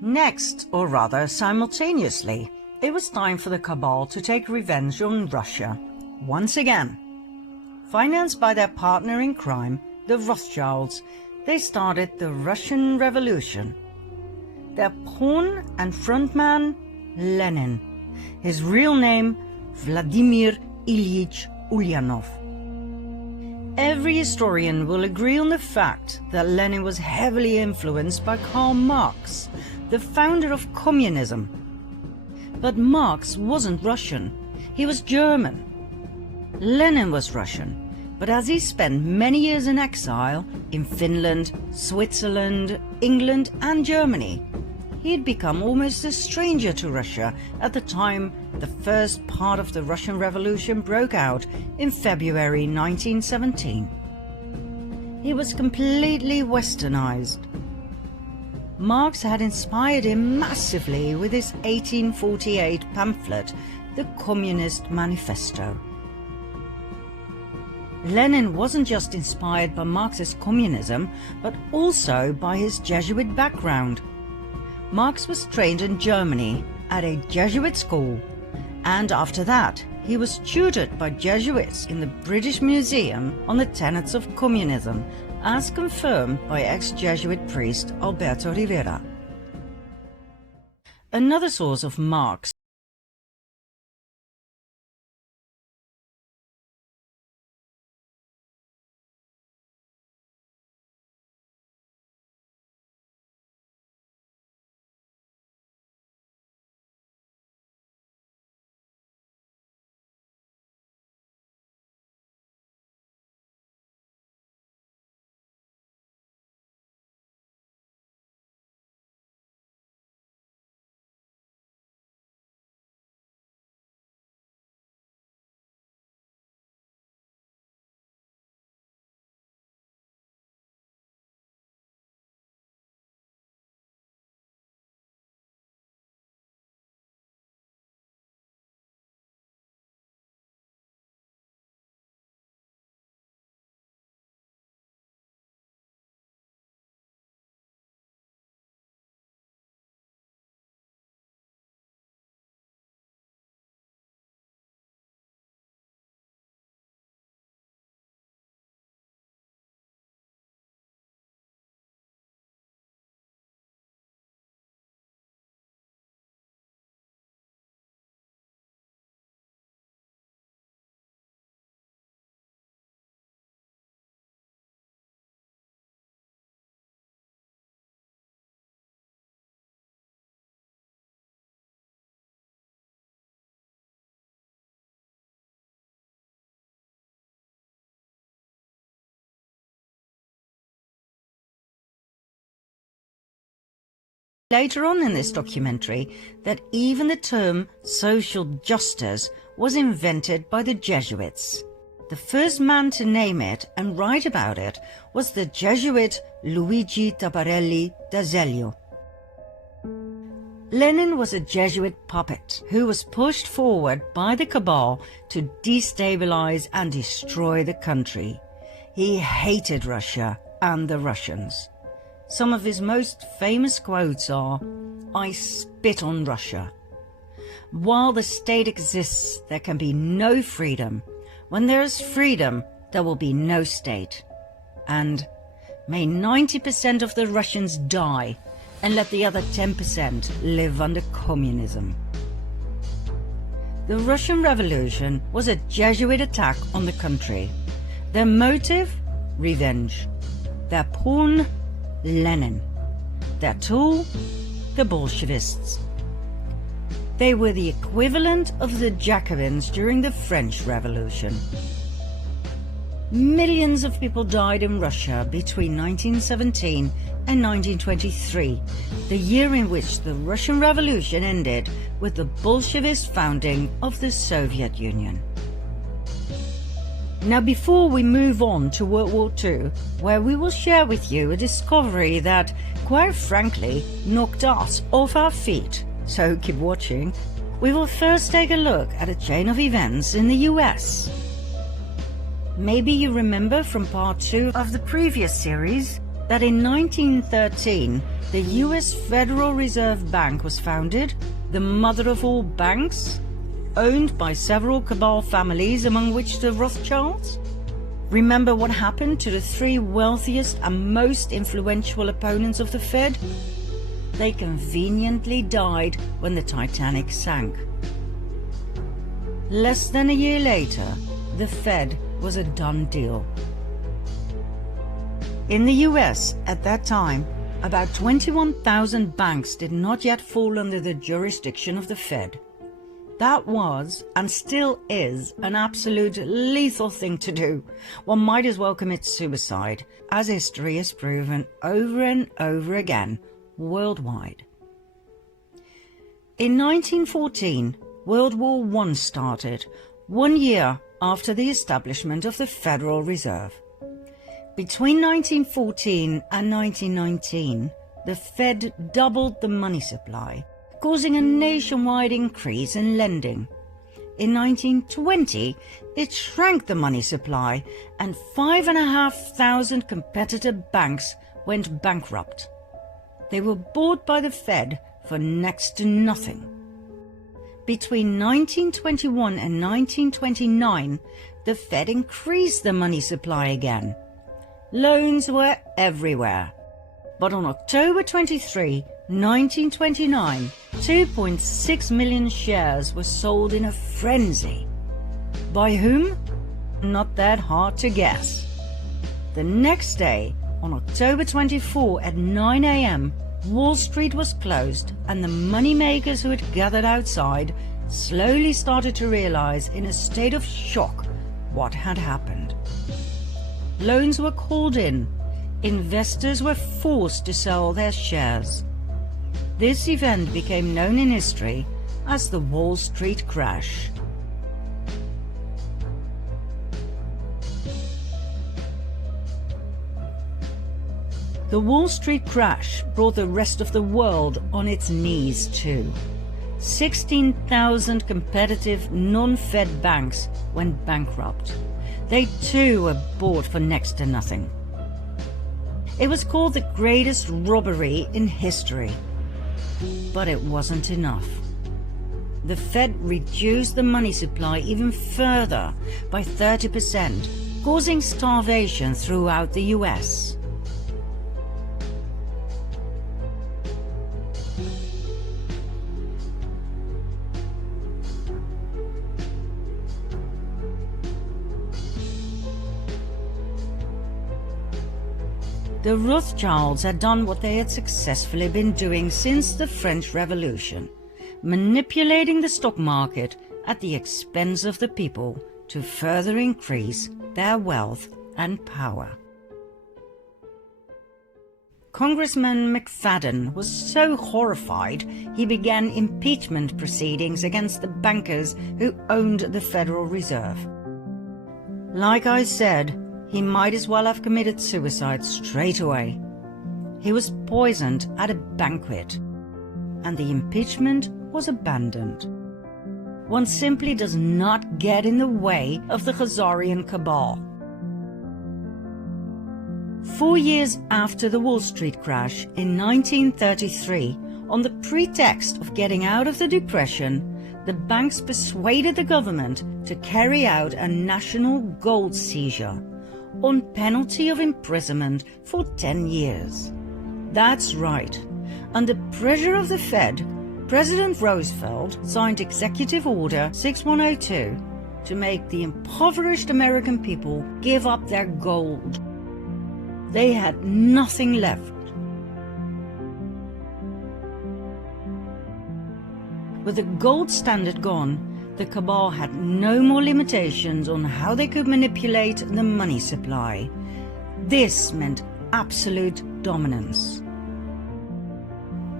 Next, or rather simultaneously, it was time for the Cabal to take revenge on Russia, once again. Financed by their partner in crime, the Rothschilds, they started the Russian Revolution. Their pawn and frontman, Lenin. His real name, Vladimir Ilyich Ulyanov. Every historian will agree on the fact that Lenin was heavily influenced by Karl Marx, the founder of communism. But Marx wasn't Russian, he was German. Lenin was Russian, but as he spent many years in exile in Finland, Switzerland, England and Germany, he had become almost a stranger to Russia at the time the first part of the Russian Revolution broke out in February 1917. He was completely westernized. Marx had inspired him massively with his 1848 pamphlet, The Communist Manifesto. Lenin wasn't just inspired by Marxist communism, but also by his Jesuit background. Marx was trained in Germany at a Jesuit school, and after that he was tutored by Jesuits in the British Museum on the tenets of communism, as confirmed by ex-Jesuit priest Alberto Rivera. Another source of Marx later on in this documentary that even the term social justice was invented by the Jesuits. The first man to name it and write about it was the Jesuit Luigi Tabarelli d'Azeglio. Lenin was a Jesuit puppet who was pushed forward by the Cabal to destabilize and destroy the country. He hated Russia and the Russians. Some of his most famous quotes are, "I spit on Russia. While the state exists, there can be no freedom. When there is freedom, there will be no state." And, "May 90% of the Russians die and let the other 10% live under communism." The Russian Revolution was a Jesuit attack on the country. Their motive? Revenge. Their pawn? Lenin. Their tool? The Bolshevists. They were the equivalent of the Jacobins during the French Revolution. Millions of people died in Russia between 1917 and 1923, the year in which the Russian Revolution ended with the Bolshevist founding of the Soviet Union. Now, before we move on to World War II, where we will share with you a discovery that, quite frankly, knocked us off our feet, so keep watching, we will first take a look at a chain of events in the US. Maybe you remember from part 2 of the previous series, that in 1913, the US Federal Reserve Bank was founded, the mother of all banks, owned by several Cabal families, among which the Rothschilds? Remember what happened to the three wealthiest and most influential opponents of the Fed? They conveniently died when the Titanic sank. Less than a year later, the Fed was a done deal. In the US at that time, about 21,000 banks did not yet fall under the jurisdiction of the Fed. That was, and still is, an absolute lethal thing to do. One might as well commit suicide, as history has proven over and over again, worldwide. In 1914, World War I started, 1 year after the establishment of the Federal Reserve. Between 1914 and 1919, the Fed doubled the money supply, causing a nationwide increase in lending. In 1920, it shrank the money supply, and 5,500 competitor banks went bankrupt. They were bought by the Fed for next to nothing. Between 1921 and 1929, the Fed increased the money supply again. Loans were everywhere. But on October 23, 1929, 2.6 million shares were sold in a frenzy. By whom? Not that hard to guess. The next day, on October 24 at 9 a.m., Wall Street was closed, and the moneymakers who had gathered outside slowly started to realize in a state of shock what had happened. Loans were called in. Investors were forced to sell their shares. This event became known in history as the Wall Street crash. The Wall Street crash brought the rest of the world on its knees too. 16,000 competitive non-Fed banks went bankrupt. They too were bought for next to nothing. It was called the greatest robbery in history. But it wasn't enough. The Fed reduced the money supply even further by 30%, causing starvation throughout the US. The Rothschilds had done what they had successfully been doing since the French Revolution, manipulating the stock market at the expense of the people to further increase their wealth and power. Congressman McFadden was so horrified he began impeachment proceedings against the bankers who owned the Federal Reserve. Like I said, he might as well have committed suicide straight away. He was poisoned at a banquet, and the impeachment was abandoned. One simply does not get in the way of the Khazarian cabal. 4 years after the Wall Street crash in 1933, on the pretext of getting out of the Depression, the banks persuaded the government to carry out a national gold seizure on penalty of imprisonment for 10 years. That's right. Under pressure of the Fed, President Roosevelt signed Executive Order 6102 to make the impoverished American people give up their gold. They had nothing left. With the gold standard gone, the cabal had no more limitations on how they could manipulate the money supply. This meant absolute dominance.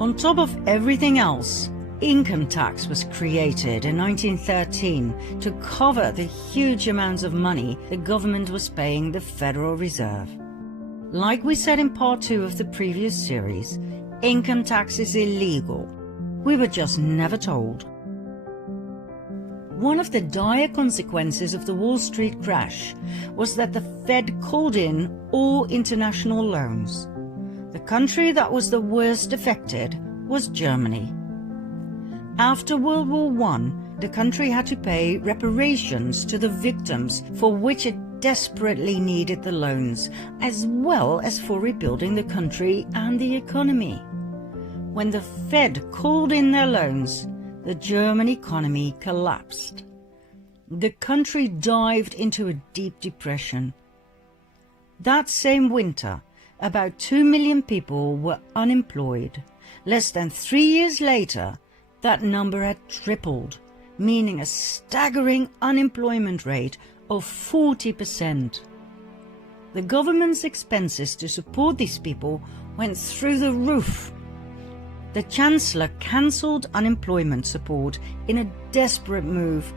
On top of everything else, income tax was created in 1913 to cover the huge amounts of money the government was paying the Federal Reserve. Like we said in part 2 of the previous series, income tax is illegal. We were just never told. One of the dire consequences of the Wall Street crash was that the Fed called in all international loans. The country that was the worst affected was Germany. After World War I, the country had to pay reparations to the victims, for which it desperately needed the loans, as well as for rebuilding the country and the economy. When the Fed called in their loans, the German economy collapsed. The country dived into a deep depression. That same winter, about 2 million people were unemployed. Less than 3 years later, that number had tripled, meaning a staggering unemployment rate of 40%. The government's expenses to support these people went through the roof. The Chancellor cancelled unemployment support in a desperate move,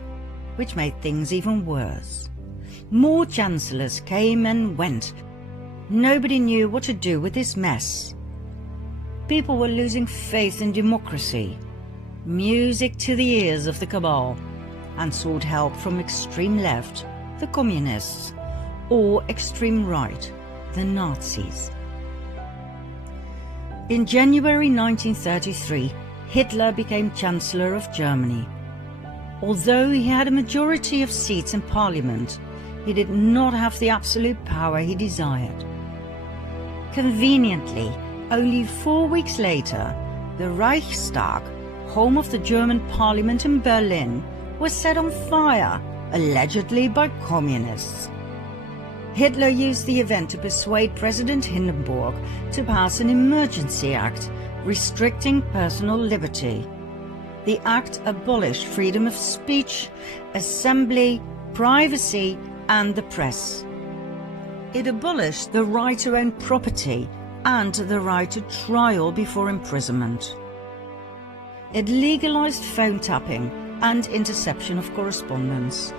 which made things even worse. More chancellors came and went. Nobody knew what to do with this mess. People were losing faith in democracy, music to the ears of the cabal, and sought help from extreme left, the communists, or extreme right, the Nazis. In January 1933, Hitler became Chancellor of Germany. Although he had a majority of seats in parliament, he did not have the absolute power he desired. Conveniently, only 4 weeks later, the Reichstag, home of the German parliament in Berlin, was set on fire, allegedly by communists. Hitler used the event to persuade President Hindenburg to pass an emergency act restricting personal liberty. The act abolished freedom of speech, assembly, privacy, and the press. It abolished the right to own property and the right to trial before imprisonment. It legalized phone tapping and interception of correspondence.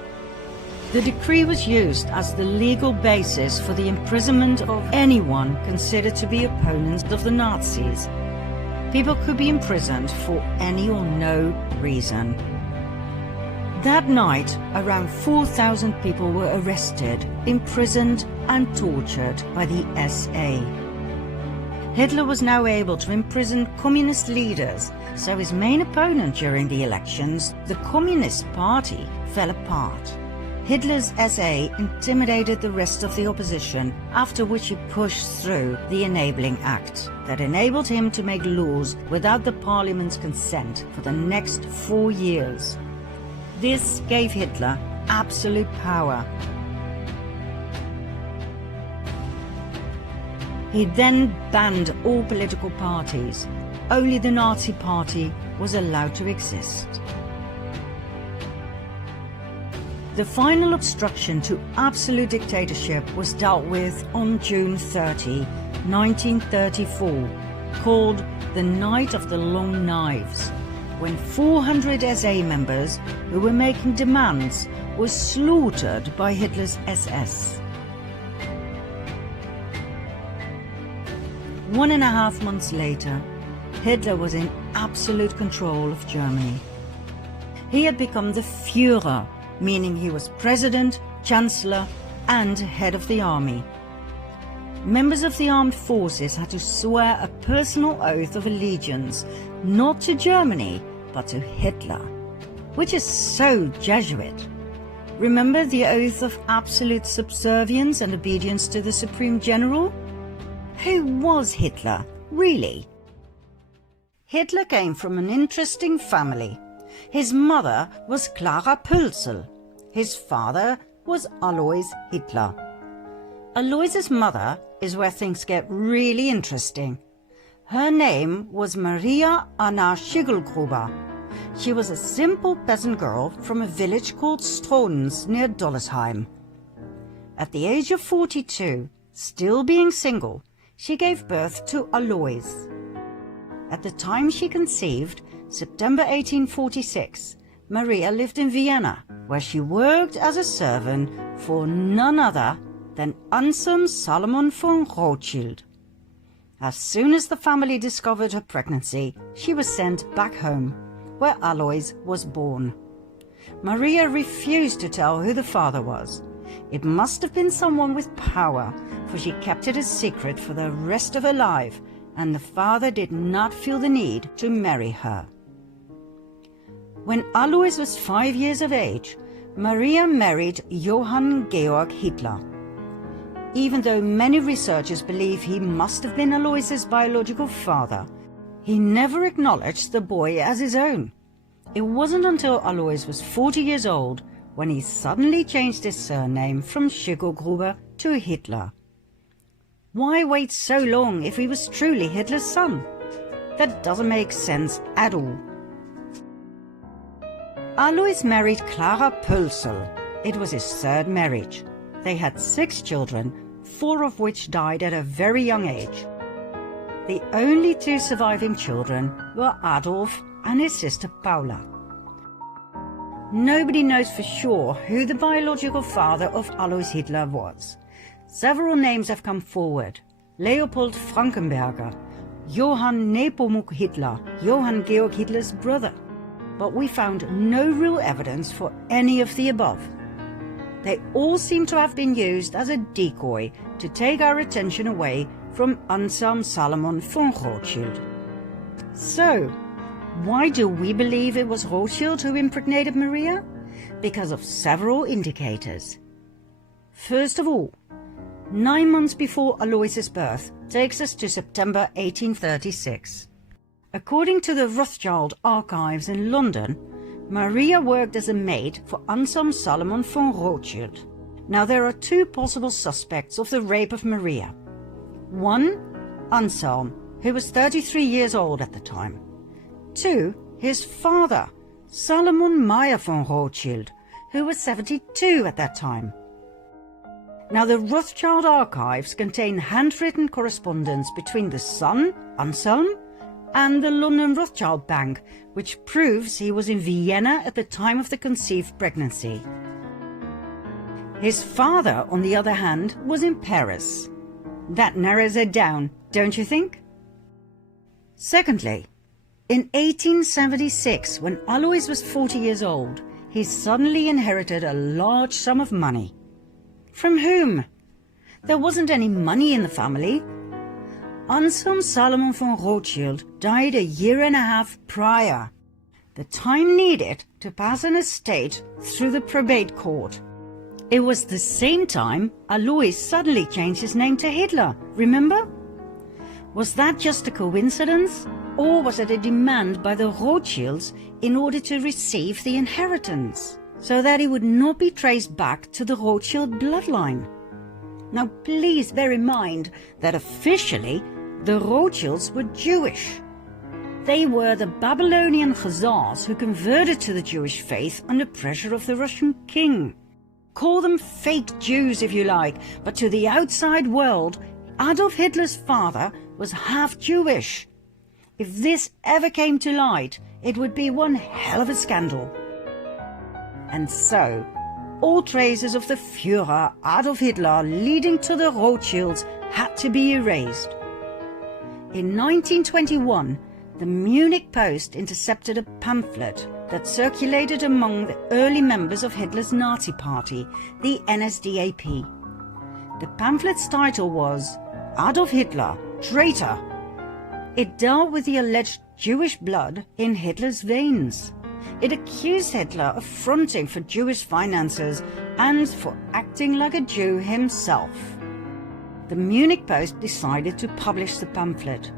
The decree was used as the legal basis for the imprisonment of anyone considered to be opponents of the Nazis. People could be imprisoned for any or no reason. That night, around 4,000 people were arrested, imprisoned, and tortured by the SA. Hitler was now able to imprison communist leaders, so his main opponent during the elections, the Communist Party, fell apart. Hitler's SA intimidated the rest of the opposition, after which he pushed through the Enabling Act that enabled him to make laws without the parliament's consent for the next 4 years. This gave Hitler absolute power. He then banned all political parties. Only the Nazi Party was allowed to exist. The final obstruction to absolute dictatorship was dealt with on June 30, 1934, called the Night of the Long Knives, when 400 SA members who were making demands were slaughtered by Hitler's SS. 1.5 months later, Hitler was in absolute control of Germany. He had become the Führer, meaning he was president, chancellor, and head of the army. Members of the armed forces had to swear a personal oath of allegiance, not to Germany, but to Hitler, which is so Jesuit. Remember the oath of absolute subservience and obedience to the Supreme General? Who was Hitler, really? Hitler came from an interesting family. His mother was Clara Pölzl. His father was Alois Hitler. Alois's mother is where things get really interesting. Her name was Maria Anna Schiggelgruber. She was a simple peasant girl from a village called Stronens near Dollersheim. At the age of 42, still being single, she gave birth to Alois. At the time she conceived, September 1846, Maria lived in Vienna, where she worked as a servant for none other than Anselm Salomon von Rothschild. As soon as the family discovered her pregnancy, she was sent back home, where Alois was born. Maria refused to tell who the father was. It must have been someone with power, for she kept it a secret for the rest of her life and the father did not feel the need to marry her. When Alois was 5 years of age, Maria married Johann Georg Hitler. Even though many researchers believe he must have been Alois's biological father, he never acknowledged the boy as his own. It wasn't until Alois was 40 years old when he suddenly changed his surname from Schickelgruber to Hitler. Why wait so long if he was truly Hitler's son? That doesn't make sense at all. Alois married Clara Pölsel. It was his third marriage. They had 6 children, 4 of which died at a very young age. The only 2 surviving children were Adolf and his sister Paula. Nobody knows for sure who the biological father of Alois Hitler was. Several names have come forward: Leopold Frankenberger, Johann Nepomuk Hitler, Johann Georg Hitler's brother. But we found no real evidence for any of the above. They all seem to have been used as a decoy to take our attention away from Anselm Salomon von Rothschild. So, why do we believe it was Rothschild who impregnated Maria? Because of several indicators. First of all, 9 months before Alois's birth takes us to September 1836. According to the Rothschild archives in London, Maria worked as a maid for Anselm Salomon von Rothschild. Now there are 2 possible suspects of the rape of Maria. 1, Anselm, who was 33 years old at the time. 2, his father, Salomon Meyer von Rothschild, who was 72 at that time. Now the Rothschild archives contain handwritten correspondence between the son, Anselm, and the London Rothschild Bank, which proves he was in Vienna at the time of the conceived pregnancy. His father, on the other hand, was in Paris. That narrows it down, don't you think? Secondly, in 1876, when Alois was 40 years old, he suddenly inherited a large sum of money. From whom? There wasn't any money in the family. Anselm Salomon von Rothschild died a year and a half prior, the time needed to pass an estate through the probate court. It was the same time Alois suddenly changed his name to Hitler, remember? Was that just a coincidence, or was it a demand by the Rothschilds in order to receive the inheritance, so that he would not be traced back to the Rothschild bloodline? Now please bear in mind that officially the Rothschilds were Jewish. They were the Babylonian Khazars who converted to the Jewish faith under pressure of the Russian king. Call them fake Jews if you like, but to the outside world, Adolf Hitler's father was half Jewish. If this ever came to light, it would be one hell of a scandal. And so, all traces of the Führer Adolf Hitler leading to the Rothschilds had to be erased. In 1921, the Munich Post intercepted a pamphlet that circulated among the early members of Hitler's Nazi party, the NSDAP. The pamphlet's title was Adolf Hitler, Traitor. It dealt with the alleged Jewish blood in Hitler's veins. It accused Hitler of fronting for Jewish finances and for acting like a Jew himself. The Munich Post decided to publish the pamphlet.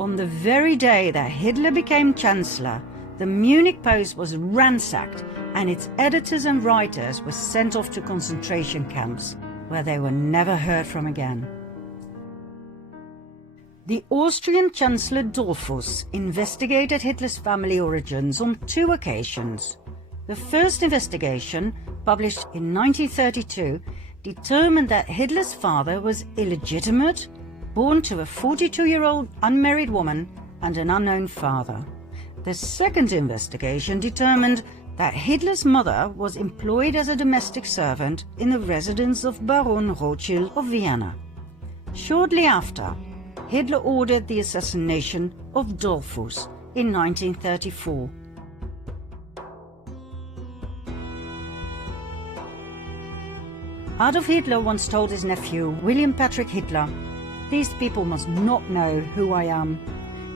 On the very day that Hitler became Chancellor, the Munich Post was ransacked and its editors and writers were sent off to concentration camps, where they were never heard from again. The Austrian Chancellor Dollfuss investigated Hitler's family origins on 2 occasions. The first investigation, published in 1932, determined that Hitler's father was illegitimate, born to a 42-year-old unmarried woman and an unknown father. The second investigation determined that Hitler's mother was employed as a domestic servant in the residence of Baron Rothschild of Vienna. Shortly after, Hitler ordered the assassination of Dollfuss in 1934. Adolf Hitler once told his nephew, William Patrick Hitler, These people must not know who I am.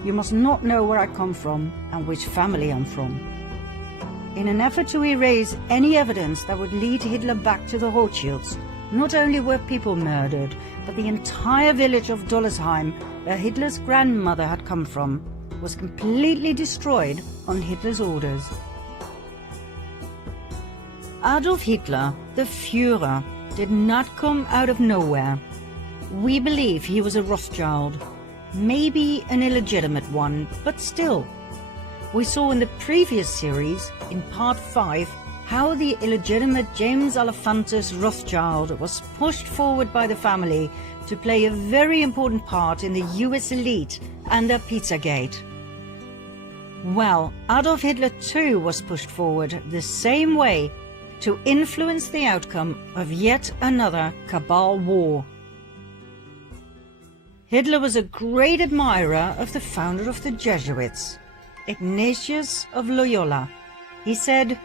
You must not know where I come from and which family I'm from. In an effort to erase any evidence that would lead Hitler back to the Rothschilds, not only were people murdered, but the entire village of Dollersheim, where Hitler's grandmother had come from, was completely destroyed on Hitler's orders. Adolf Hitler, the Führer, did not come out of nowhere. We believe he was a Rothschild, maybe an illegitimate one, but still. We saw in the previous series, in part 5, how the illegitimate James Alefantis Rothschild was pushed forward by the family to play a very important part in the US elite and their Pizzagate. Well, Adolf Hitler too was pushed forward the same way to influence the outcome of yet another Cabal war. Hitler was a great admirer of the founder of the Jesuits, Ignatius of Loyola. He said,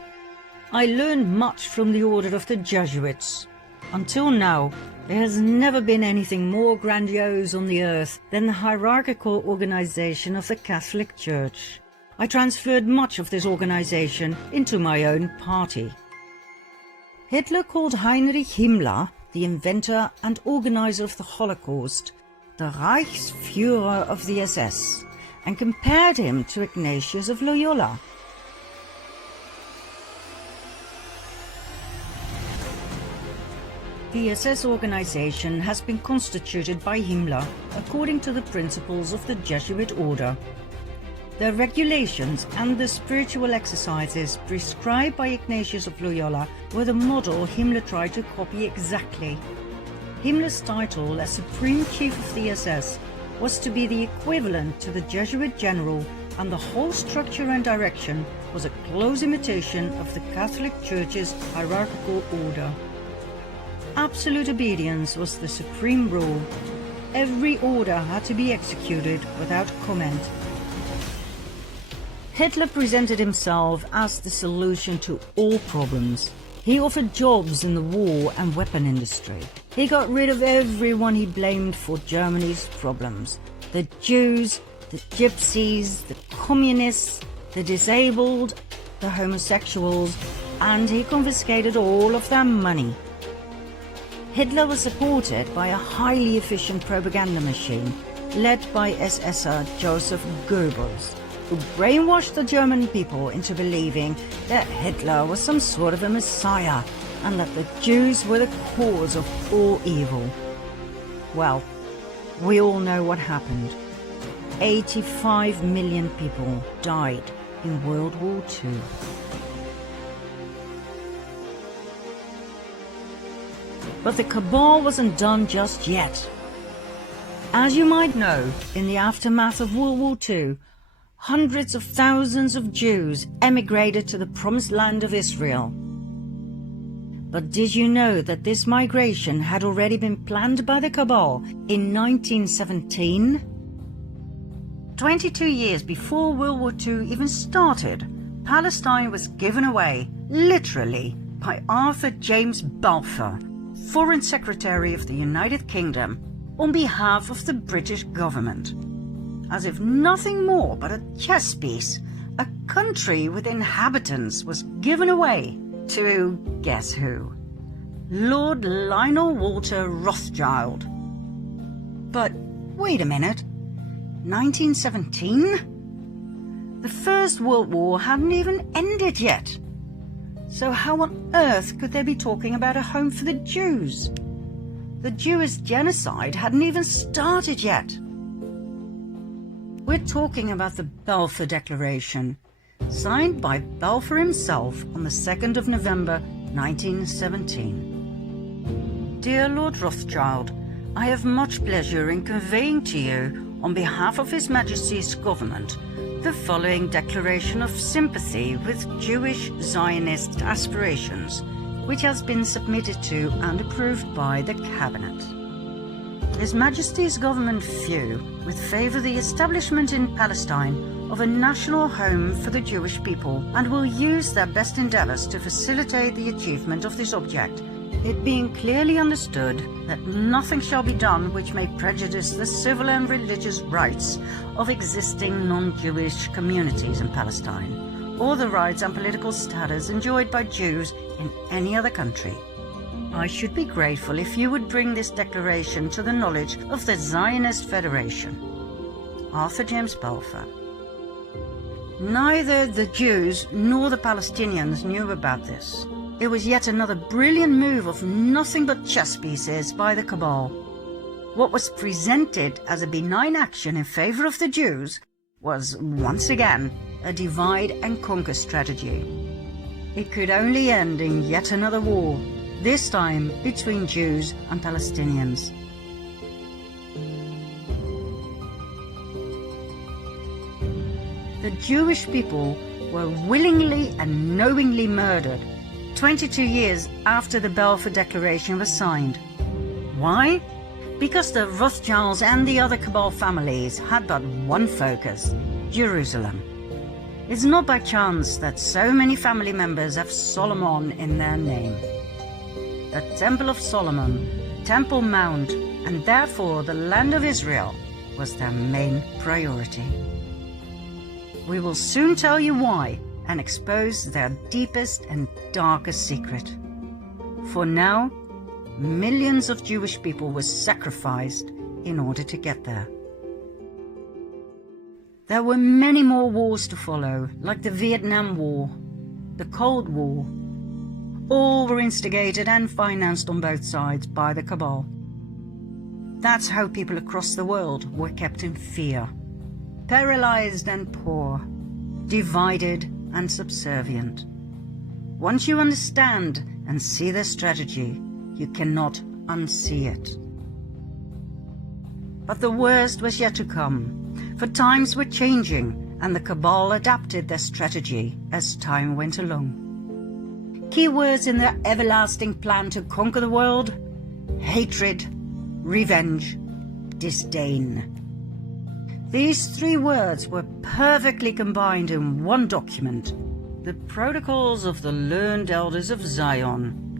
"I learned much from the order of the Jesuits. Until now, there has never been anything more grandiose on the earth than the hierarchical organization of the Catholic Church. I transferred much of this organization into my own party." Hitler called Heinrich Himmler, the inventor and organizer of the Holocaust, the Reichsführer of the SS, and compared him to Ignatius of Loyola. The SS organization has been constituted by Himmler according to the principles of the Jesuit order. The regulations and the spiritual exercises prescribed by Ignatius of Loyola were the model Himmler tried to copy exactly. Himmler's title as Supreme Chief of the SS was to be the equivalent to the Jesuit general, and the whole structure and direction was a close imitation of the Catholic Church's hierarchical order. Absolute obedience was the supreme rule. Every order had to be executed without comment. Hitler presented himself as the solution to all problems. He offered jobs in the war and weapon industry. He got rid of everyone he blamed for Germany's problems. The Jews, the Gypsies, the Communists, the disabled, the homosexuals, and he confiscated all of their money. Hitler was supported by a highly efficient propaganda machine led by SSer Joseph Goebbels, who brainwashed the German people into believing that Hitler was some sort of a messiah and that the Jews were the cause of all evil. Well, we all know what happened. 85 million people died in World War II. But the cabal wasn't done just yet. As you might know, in the aftermath of World War II, hundreds of thousands of Jews emigrated to the promised land of Israel. But did you know that this migration had already been planned by the Cabal in 1917? 22 years before World War II even started, Palestine was given away, literally, by Arthur James Balfour, Foreign Secretary of the United Kingdom, on behalf of the British government. As if nothing more but a chess piece, a country with inhabitants was given away to, guess who? Lord Lionel Walter Rothschild. But wait a minute, 1917? The First World War hadn't even ended yet. So how on earth could they be talking about a home for the Jews? The Jewish genocide hadn't even started yet. We're talking about the Balfour Declaration, signed by Balfour himself on the 2nd of November 1917. Dear Lord Rothschild, I have much pleasure in conveying to you, on behalf of His Majesty's government, the following declaration of sympathy with Jewish Zionist aspirations, which has been submitted to and approved by the Cabinet. His Majesty's government view with favour the establishment in Palestine of a national home for the Jewish people and will use their best endeavours to facilitate the achievement of this object, it being clearly understood that nothing shall be done which may prejudice the civil and religious rights of existing non-Jewish communities in Palestine, or the rights and political status enjoyed by Jews in any other country. I should be grateful if you would bring this declaration to the knowledge of the Zionist Federation. Arthur James Balfour. Neither the Jews nor the Palestinians knew about this. It was yet another brilliant move of nothing but chess pieces by the Cabal. What was presented as a benign action in favor of the Jews was, once again, a divide and conquer strategy. It could only end in yet another war, this time between Jews and Palestinians. The Jewish people were willingly and knowingly murdered 22 years after the Balfour Declaration was signed. Why? Because the Rothschilds and the other Cabal families had but one focus: Jerusalem. It's not by chance that so many family members have Solomon in their name. The Temple of Solomon, Temple Mount, and therefore the land of Israel was their main priority. We will soon tell you why and expose their deepest and darkest secret. For now, millions of Jewish people were sacrificed in order to get there. There were many more wars to follow, like the Vietnam War, the Cold War. All were instigated and financed on both sides by the Cabal. That's how people across the world were kept in fear, paralyzed and poor, divided and subservient. Once you understand and see their strategy, you cannot unsee it. But the worst was yet to come, for times were changing and the Cabal adapted their strategy as time went along. Key words in their everlasting plan to conquer the world: hatred, revenge, disdain. These three words were perfectly combined in one document, the Protocols of the Learned Elders of Zion,